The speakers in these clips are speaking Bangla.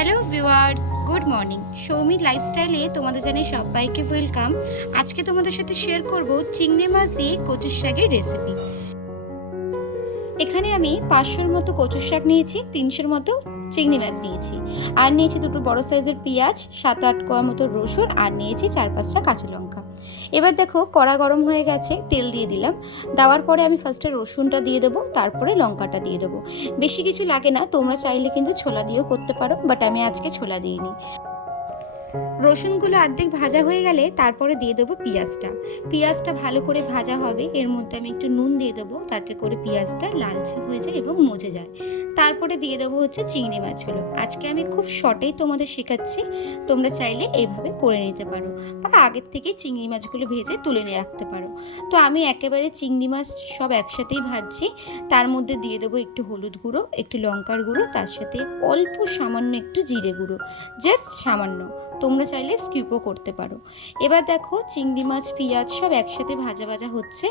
Hello viewers, good morning. Soumi লাইফস্টাইলে তোমাদের জানাই সবাইকে ওয়েলকাম। আজকে তোমাদের সাথে শেয়ার করব চিংড়ি মাছ দিয়ে কচুর শাকের রেসিপি। এখানে আমি 500-র মতো কচুর শাক নিয়েছি, 300-র মতো চিংড়ি মাছ নিয়েছি, আর নিয়েছি দুটো বড় সাইজের পেঁয়াজ, 7-8 কোয়া মতো রসুন, আর নিয়েছি 4-5টা কাঁচা লঙ্কা। এবার দেখো কড়া গরম হয়ে গেছে, তেল দিয়ে দিলাম। দেওয়ার পরে আমি ফার্স্টে রসুনটা দিয়ে দেবো, তারপরে লঙ্কাটা দিয়ে দেবো। বেশি কিছু লাগে না, তোমরা চাইলে কিন্তু ছোলা দিয়েও করতে পারো, বাট আমি আজকে ছোলা দিইনি। রসুনগুলো অর্ধেক ভাজা হয়ে গেলে তারপরে দিয়ে দেবো পেঁয়াজটা ভালো করে ভাজা হবে। এর মধ্যে আমি একটু নুন দিয়ে দেবো, তাতে করে পেঁয়াজটা লালচে হয়ে যায় এবং মজে যায়। তারপরে দিয়ে দেবো হচ্ছে চিংড়ি মাছগুলো। আজকে আমি খুব শর্টেই তোমাদের শেখাচ্ছি, তোমরা চাইলে এইভাবে করে নিতে পারো, বা আগের থেকে চিংড়ি মাছগুলো ভেজে তুলে নিয়ে রাখতে পারো। তো আমি একেবারে চিংড়ি মাছ সব একসাথেই ভাজছি। তার মধ্যে দিয়ে দেবো একটু হলুদ গুঁড়ো, একটু লঙ্কার গুঁড়ো, তার সাথে অল্প সামান্য একটু জিরে গুঁড়ো, জাস্ট সামান্য। তোমরা চাইলে স্কিপও করতে পারো। এবার দেখো চিংড়ি মাছ পেঁয়াজ সব একসাথে ভাজা ভাজা হচ্ছে।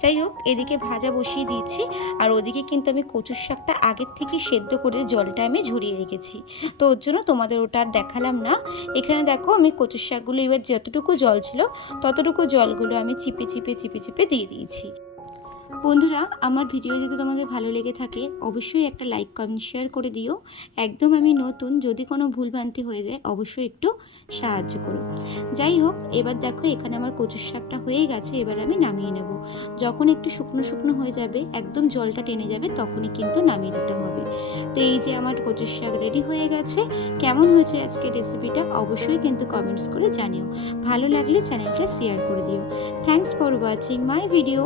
যাই হোক, এদিকে ভাজা বসিয়ে দিয়েছি, আর ওদিকে কিন্তু আমি কচুর শাকটা আগের থেকে সেদ্ধ করে জলটা আমি ঝরিয়ে রেখেছি। তো ওর জন্য তোমাদের ওটা আর দেখালাম না। এখানে দেখো আমি কচুর শাকগুলো এবার যতটুকু জল ছিল ততটুকু জলগুলো আমি চিপে চিপে চিপে চিপে দিয়ে দিয়েছি। বন্ধুরা, আমার ভিডিও যদি তোমাদের ভালো লেগে থাকে অবশ্যই একটা লাইক কমেন্ট শেয়ার করে দিও। একদম আমি নতুন, যদি কোনো ভুলভ্রান্তি হয়ে যায় অবশ্যই একটু সাহায্য করো। যাই হোক, এবার দেখো এখানে আমার কচুর শাকটা হয়ে গেছে, এবার আমি নামিয়ে নেব। যখন একটু শুকনো শুকনো হয়ে যাবে, একদম জলটা টেনে যাবে, তখনই কিন্তু নামিয়ে দিতে হবে। তো এই যে আমার কচুর শাক রেডি হয়ে গেছে। কেমন হয়েছে আজকে রেসিপিটা অবশ্যই কিন্তু কমেন্টস করে জানিও। ভালো লাগলে চ্যানেলটা শেয়ার করে দিও। Thanks for watching my video.